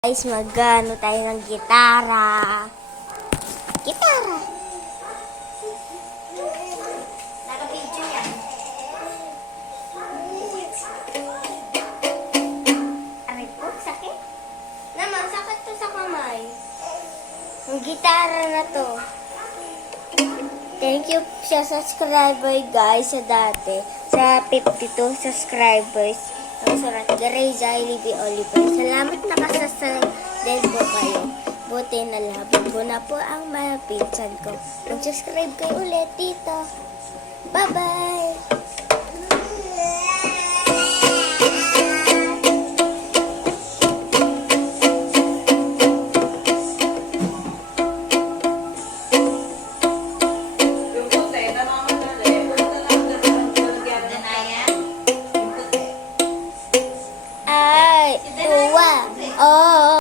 Guys, mag-ano tayo ng gitara. Gitara. Naka-video yan. Aray po, sakit. Naman, sakit to sa kamay. Ang gitara na to. Thank you sa subscriber guys sa dati. Sa 52 subscribers. Ang surat, Gareza, Libby Oliver. Salamat nakasasal din po kayo. Buti na labang ko na po ang mga pinsan ko. Mag-subscribe kayo ulit dito. Bye-bye!